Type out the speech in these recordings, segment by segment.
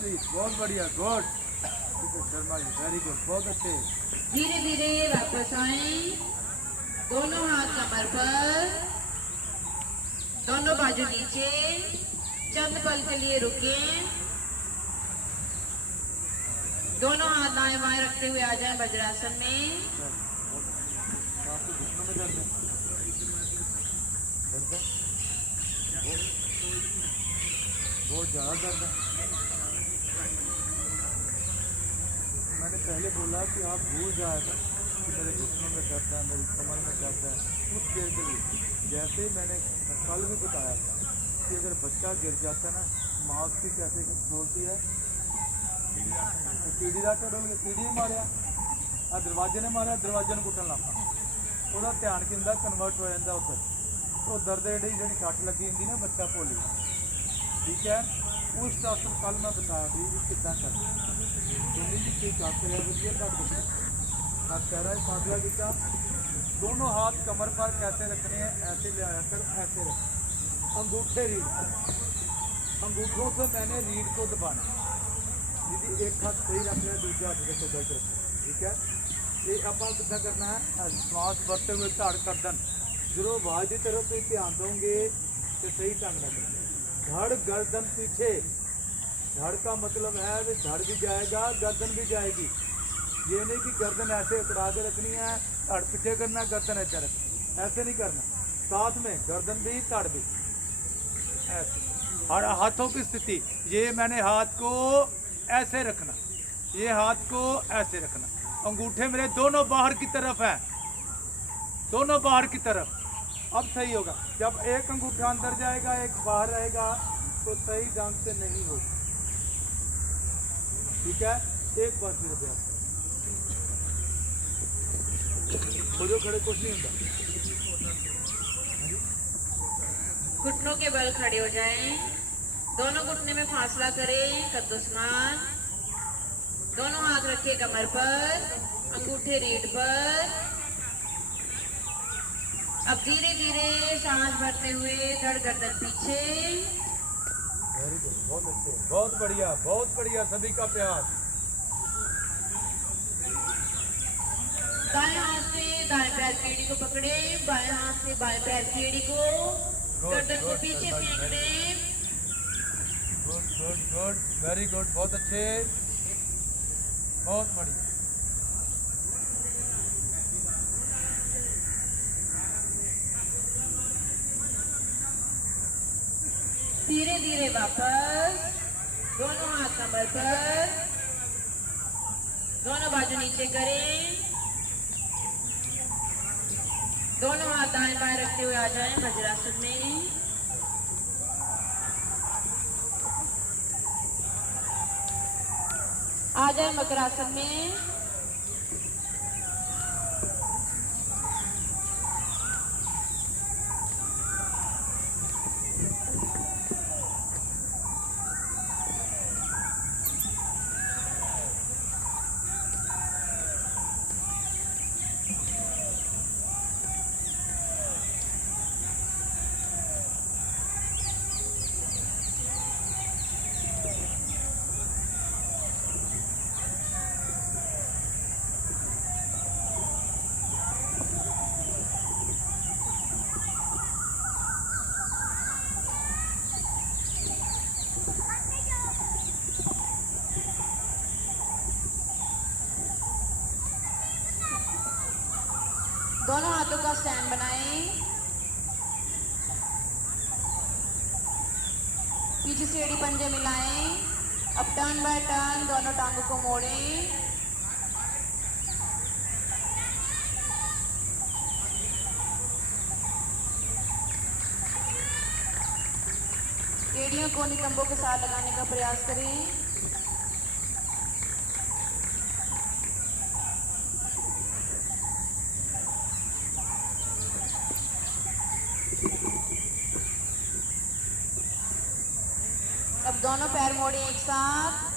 Please, बहुत बढ़िया, good. Sharma ji very good, बहुत अच्छे। धीरे धीरे वापस आए, दोनों हाथ कमर पर, दोनों बाजू नीचे, चंद पल के लिए रुके, दोनों हाथ दाएं बाएं रखते हुए आ जाएं वज्रासन में। आपके घुटनों में दर्द है? दर्द है? बहुत ज़्यादा दर्द है। मैंने पहले बोला कि आप भूल जाएगा कि मेरे घुटनों में दर्द है, मेरी कमर में दर्द है, कुछ देर के लिए। जैसे ही मैंने कल भी बताया था कि अगर बच्चा गिर जाता है ना, माँ उसकी कैसे बोलती है, कीड़ी का चढ़ोगे, कीड़ी ने मारा, दरवाजे ने मारा, दरवाजे ने कुटन लग पा, ਉਹਦਾ ध्यान की ਹੁੰਦਾ कन्वर्ट हो जाता उधर, तो दर्द जी सट लगी होंगी ना, बच्चा भुल गया। ठीक है, उस डॉक्टर कल मैं बताया भी कितना करना। कहनी जी कोई चक रहा वजिए कर दो, हाथ पैरा फासला किया, दोनों हाथ कमर पर कैसे रखने हैं, ऐसे ले आया कर, ऐसे रख, अंगूठे रीढ़, अंगूठों से मैंने रीढ़ को दबाना, दीदी एक हाथ सही रख लिया, दूसरे हाथ से गलत रखना। ठीक है, ये आप कितना करना है, श्वास बढ़ते हुए धड़ गर्दन, जो आवाज की तरफ तुम ध्यान दोगे तो सही ढंग ना करें, धड़ गर्दन पीछे, धड़ का मतलब है कि धड़ भी जाएगा, गर्दन भी जाएगी। ये नहीं कि गर्दन ऐसे उतरा के रखनी है, धड़ पीछे करना, गर्दन ऐसे रखनी, ऐसे नहीं करना, साथ में गर्दन भी धड़ भी ऐसे। और हाथों की स्थिति, ये मैंने हाथ को ऐसे रखना, ये हाथ को ऐसे रखना, अंगूठे मेरे दोनों बाहर की तरफ हैं, दोनों बाहर की तरफ। अब सही होगा, जब एक अंगूठा अंदर जाएगा एक बाहर रहेगा तो सही ढंग से नहीं होगा। ठीक है, एक बार फिर अभ्यास करो, खड़े कुछ नहीं होता। घुटनों के बल खड़े हो जाएं, दोनों घुटने में फासला करें, कद्दूसमान, दोनों हाथ रखिए कमर पर, अंगूठे रीढ़ पर। अब धीरे धीरे सांस भरते हुए धड़ गर्दन पीछे। वेरी गुड, बहुत अच्छे, बहुत बढ़िया, बहुत बढ़िया, सभी का प्यार। दाएं हाथ से दाएं पैर की एड़ी को पकड़े, बाएं हाथ से बाएं पैर की एड़ी को, गर्दन को पीछे फेंक दें। Good good good, very good, बहुत अच्छे, बहुत बढ़िया। धीरे धीरे वापस, दोनों हाथ कमर पर, दोनों बाजू नीचे करें, दोनों हाथ दाएं बाएं रखते हुए आ जाएं वज्रासन में। आ जाए मकरासन में। दोनों हाथों का स्टैंड बनाएं, पीछे से एड़ी पंजे मिलाएं, अब टर्न बाय टर्न दोनों टांगों को मोड़ें, एड़ियों को नितंबों के साथ लगाने का प्रयास करें। अब दोनों पैर मोड़े एक साथ,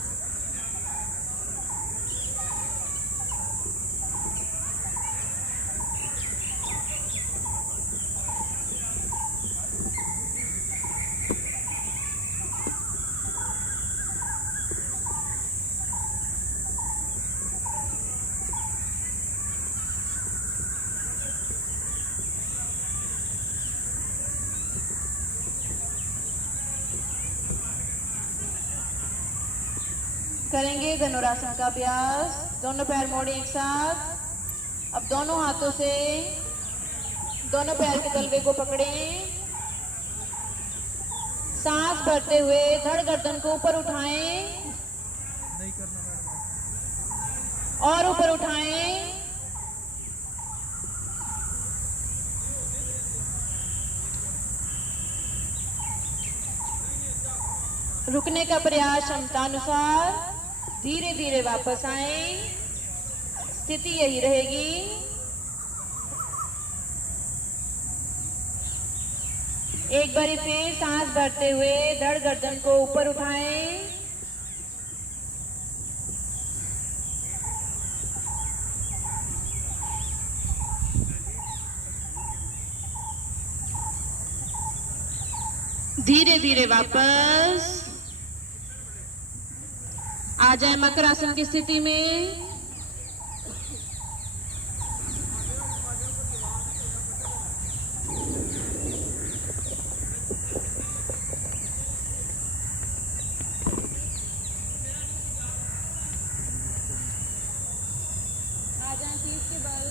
करेंगे धनुरासन का अभ्यास। दोनों पैर मोड़े एक साथ। अब दोनों हाथों से दोनों पैर के तलवे को पकड़ें। सांस भरते हुए धड़ गर्दन को ऊपर उठाएं नहीं करना मैडम। और ऊपर उठाएं। रुकने का प्रयास क्षमता अनुसार। धीरे धीरे वापस आएं। स्थिति यही रहेगी। एक बारी फिर सांस भरते हुए धड़ गर्दन को ऊपर उठाएं। धीरे धीरे वापस आ जाए मकर आसन की स्थिति में। आ जाए पीठ के बल।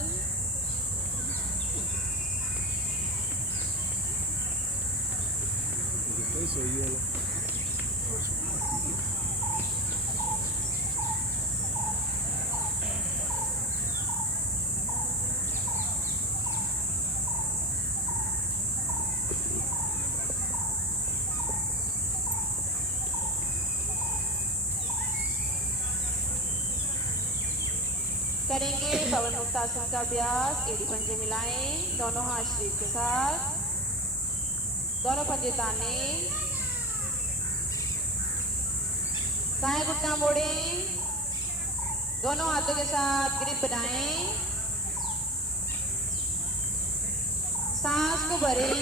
करेंगे पवन मुक्त आसन का अभ्यास। एड़ी पंजे मिलाएं, दोनों हाथ शरीर के साथ, दोनों पंजे ताने, दाएं घुटना मोड़ें, दोनों हाथों के साथ ग्रिप बनाएं, सांस को भरें,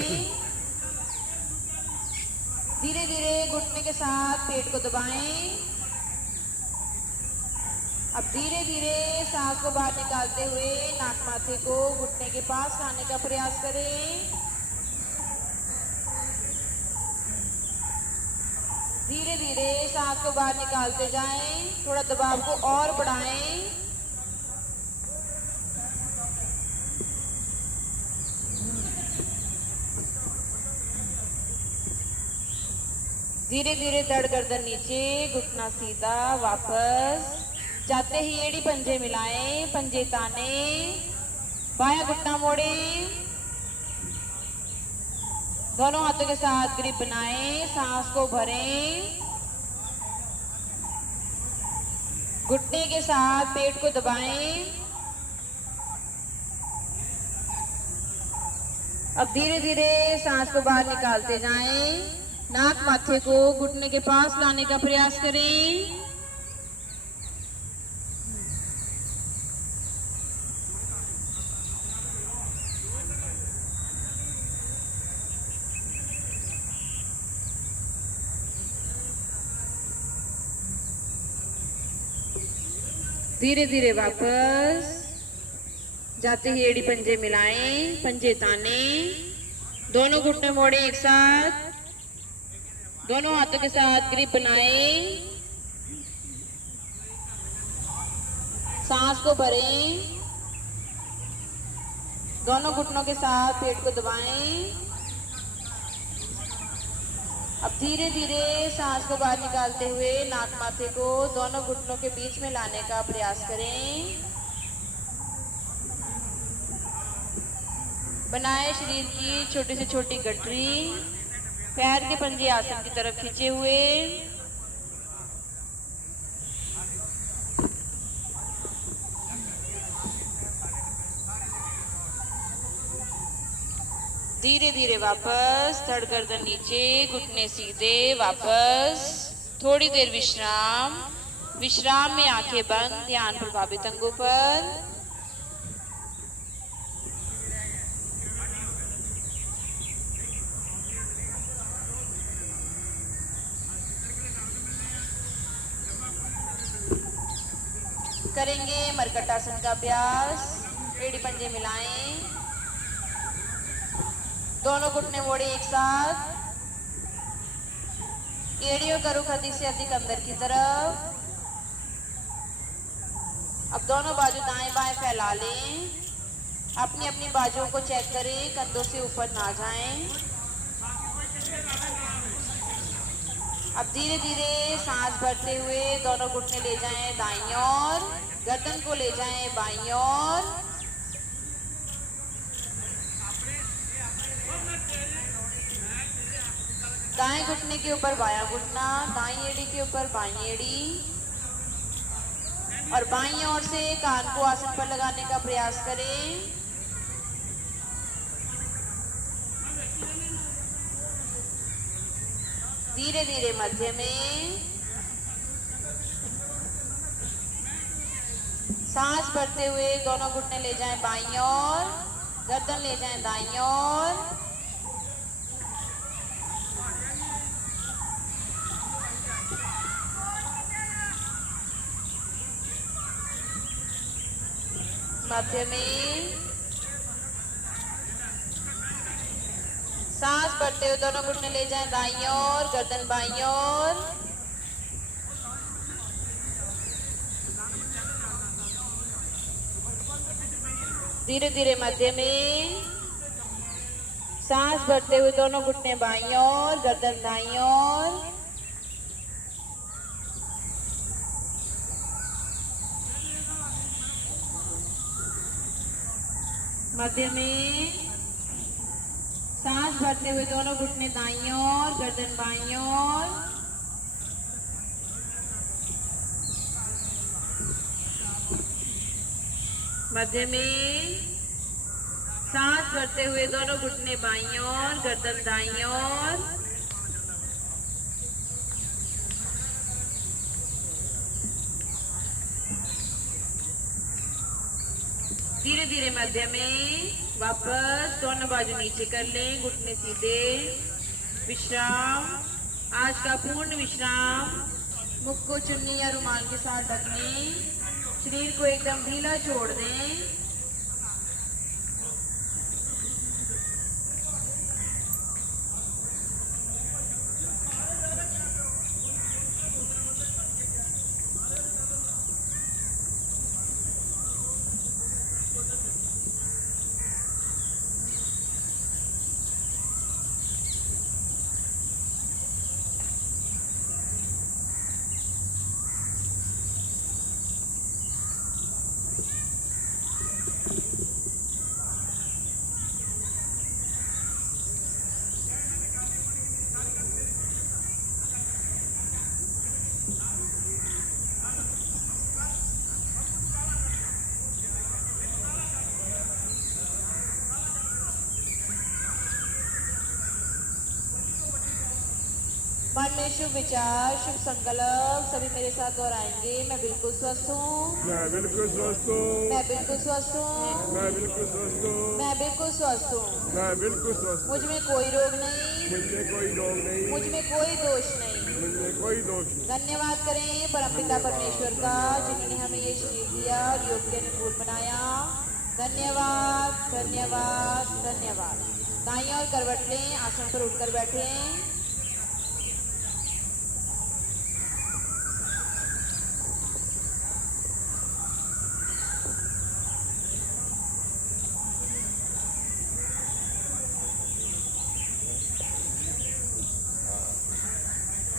धीरे धीरे घुटने के साथ पेट को दबाएं। अब धीरे धीरे सांस को बाहर निकालते हुए नाक माथे को घुटने के पास लाने का प्रयास करें। धीरे धीरे सांस को बाहर निकालते जाएं। थोड़ा दबाव को और बढ़ाएं। धीरे धीरे धड़ गर्दन नीचे, घुटना सीधा, वापस। जाते ही एड़ी पंजे मिलाएं, पंजे ताने, बायां घुटना मोड़ें, दोनों हाथों के साथ ग्रिप बनाएं, सांस को भरें, घुटने के साथ पेट को दबाएं। अब धीरे धीरे सांस को बाहर निकालते जाएं। नाक माथे को घुटने के पास लाने का प्रयास करें। धीरे धीरे वापस। जाते ही एड़ी पंजे मिलाएं, पंजे ताने, दोनों घुटने मोड़े एक साथ, दोनों हाथों के साथ ग्रिप बनाएं, सांस को भरें, दोनों घुटनों के साथ पेट को दबाएं। अब धीरे धीरे सांस को बाहर निकालते हुए नाक माथे को दोनों घुटनों के बीच में लाने का प्रयास करें। बनाए शरीर की छोटी से छोटी गठरी, पैर के पंजे आसन की तरफ खींचे हुए। धीरे धीरे वापस, धड़ गर्दन नीचे, घुटने सीधे, वापस। थोड़ी देर विश्राम। विश्राम में आंखें बंद, ध्यान प्रभावित अंगों पर। करेंगे मरकटासन का अभ्यास। एड़ी पंजे मिलाएं, दोनों घुटने मोड़े एक साथ, एड़ियों का रुख अधिक से अधिक अंदर की तरफ। अब दोनों बाजू दाएं बाएं फैला लें। अपनी अपनी बाजुओं को चेक करें, कंधों से ऊपर ना जाएं। अब धीरे धीरे सांस भरते हुए दोनों घुटने ले जाएं दाईं ओर, गर्दन को ले जाएं बाईं ओर। दाएं घुटने के ऊपर बायां घुटना, दाईं एड़ी के ऊपर बाईं एड़ी, और बाईं ओर से कान को आसन पर लगाने का प्रयास करें। धीरे धीरे मध्य में सांस भरते हुए दोनों घुटने ले जाएं बाईं ओर, गर्दन ले जाएं दाईं ओर। मध्य में सांस भरते हुए दोनों घुटने ले जाएं दाईं ओर, गर्दन बाईं ओर। धीरे धीरे मध्य में सांस भरते हुए दोनों घुटने बाईं ओर, गर्दन दाईं ओर। मध्य में सांस भरते हुए दोनों घुटने दाईं ओर, गर्दन बाईं ओर। मध्य में सांस भरते हुए दोनों घुटने बाईं ओर, गर्दन दाईं ओर। धीरे धीरे मध्य में वापस दोनों बाजू नीचे कर लें, घुटने सीधे। विश्राम, आज का पूर्ण विश्राम। मुख को चुन्नी या रुमाल के साथ ढक लें, शरीर को एकदम ढीला छोड़ दें। मन में शुभ विचार, शुभ संकल्प सभी मेरे साथ दोहराएंगे। मैं बिल्कुल स्वस्थ हूँ, मैं बिल्कुल स्वस्थ हूँ, मैं बिल्कुल स्वस्थ हूँ, मैं बिल्कुल स्वस्थ हूँ, मैं बिल्कुल स्वस्थ हूँ। मैं बिल्कुल स्वस्थ हूँ। मुझ में कोई रोग नहीं, मुझे कोई रोग नहीं, मुझ में कोई दोष नहीं। मुझे कोई दोष नहीं। धन्यवाद करें परमपिता परमेश्वर का, जिन्होंने हमें ये शरीर दिया और योग के अनुकूल बनाया। धन्यवाद धन्यवाद धन्यवाद। दाईं ओर करवट लें, आसन पर उठकर बैठें।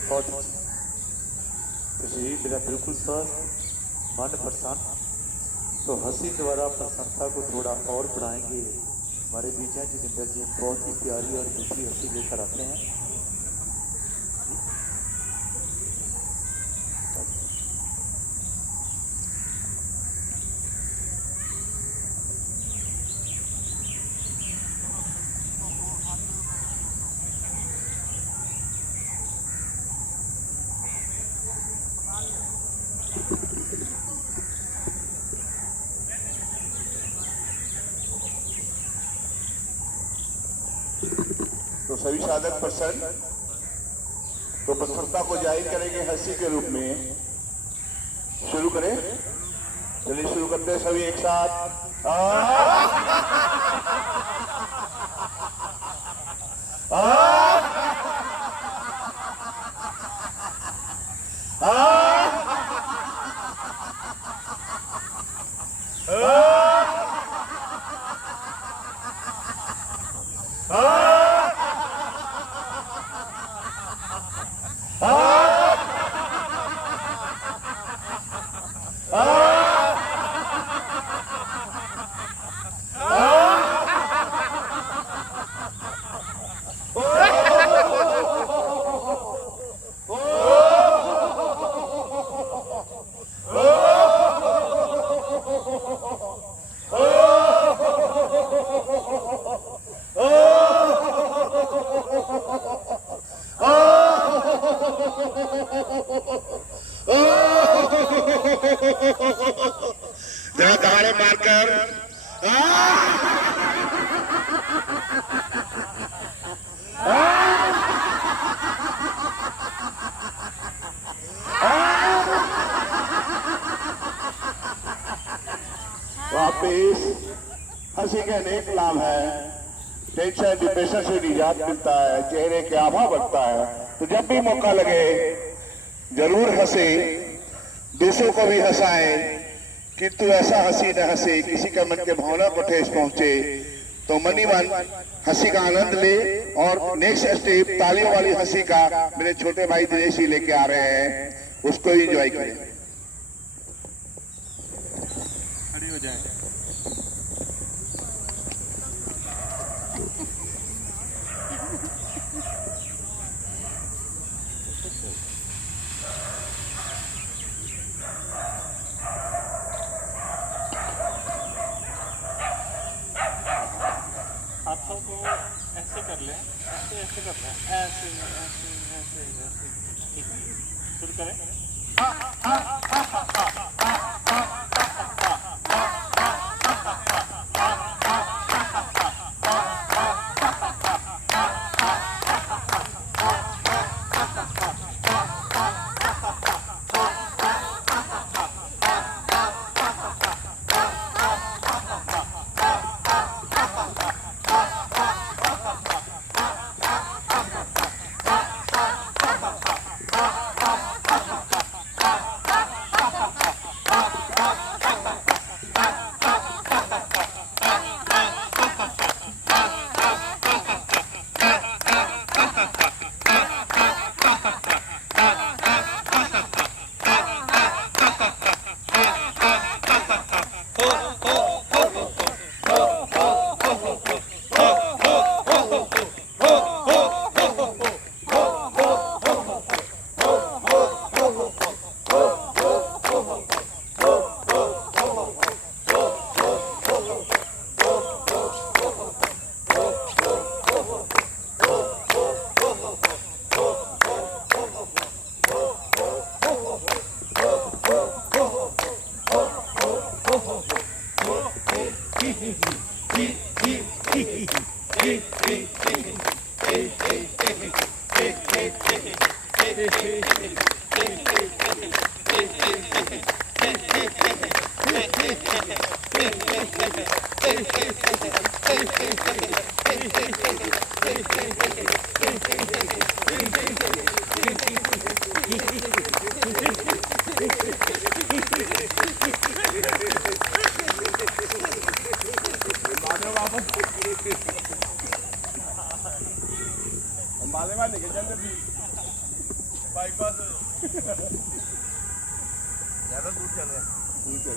बहुत तो शरीर मेरा बिल्कुल स्वस्थ, मन प्रसन्न। तो हंसी द्वारा प्रसन्नता को थोड़ा और बढ़ाएंगे। हमारे बीच हैं जोगिंदर जी, बहुत ही प्यारी और मीठी हंसी लेकर आते हैं। तो सभी साधक प्रसन्न, तो प्रसन्नता को जाहिर करेंगे हंसी के रूप में। शुरू करें, चलिए शुरू करते हैं सभी एक साथ। जरा दहाड़े मारकर वापिस हंसी के अनेक लाभ है। टेंशन डिप्रेशन से निजात मिलता है, चेहरे के आभा बढ़ता है। तो जब भी मौका लगे जरूर हंसे, दूसरों को भी हंसाएं, किंतु ऐसा हंसी न हंसे किसी का मन के भावना को ठेस पहुंचे। तो मनी मन हंसी का आनंद ले और नेक्स्ट स्टेप तालियों वाली हंसी का मेरे छोटे भाई दिनेश जी लेके आ रहे हैं, उसको एंजॉय करें। खड़ी हो जाए। हाथों को ऐसे कर लें, ऐसे ऐसे करना है, ऐसे ऐसे ऐसे ऐसे। ठीक है, शुरू करें।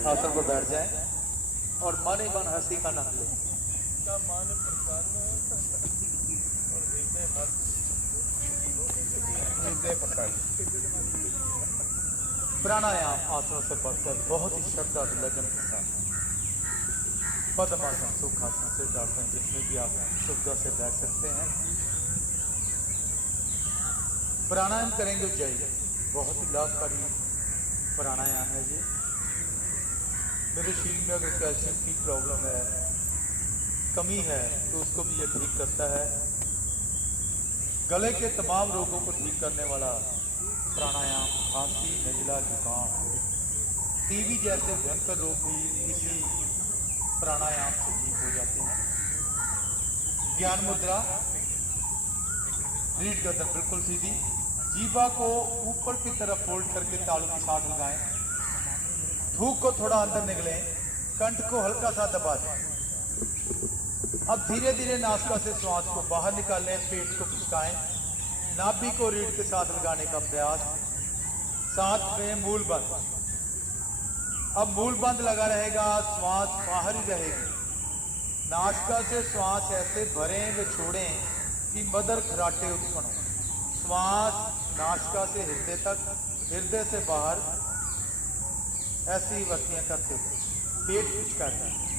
आसन पर बैठ जाए और मन ही मन हंसी का आनंद ले। प्राणायाम आसनों से बढ़कर बहुत ही श्रद्धा लगन के साथ पद्मासन, सुखासन, सिद्धासन, जिसमें भी आप सुविधा से बैठ सकते हैं। प्राणायाम करेंगे जय, बहुत ही लाभकारी प्राणायाम है जी। मेरे शरीर में अगर कैल्शियम की प्रॉब्लम है, कमी है, तो उसको भी ये ठीक करता है। गले के तमाम रोगों को ठीक करने वाला प्राणायाम, खांसी, नजला, जुकाम, टीबी जैसे भयंकर रोग भी इसी प्राणायाम से ठीक हो जाते हैं। ज्ञान मुद्रा, रीढ़ गर्दन बिल्कुल सीधी, जीवा को ऊपर की तरफ फोल्ड करके तालू के साथ लगाएं, थूक को थोड़ा अंदर निकलें, कंठ को हल्का सा दबा दें। अब धीरे धीरे नासिका से श्वास को बाहर निकालें, पेट को खिसकाएं, नाभि को रीढ़ के साथ लगाने का प्रयास, साथ में मूल बंद। अब मूल बंद लगा रहेगा, श्वास बाहर ही रहेगी। नासिका से श्वास ऐसे भरें व छोड़ें कि मदर खराटे उत्पन्न हो। श्वास नासिका से हृदय तक, हृदय से बाहर, ऐसी वर्तियां करते हुए पेट कुछ करते हैं।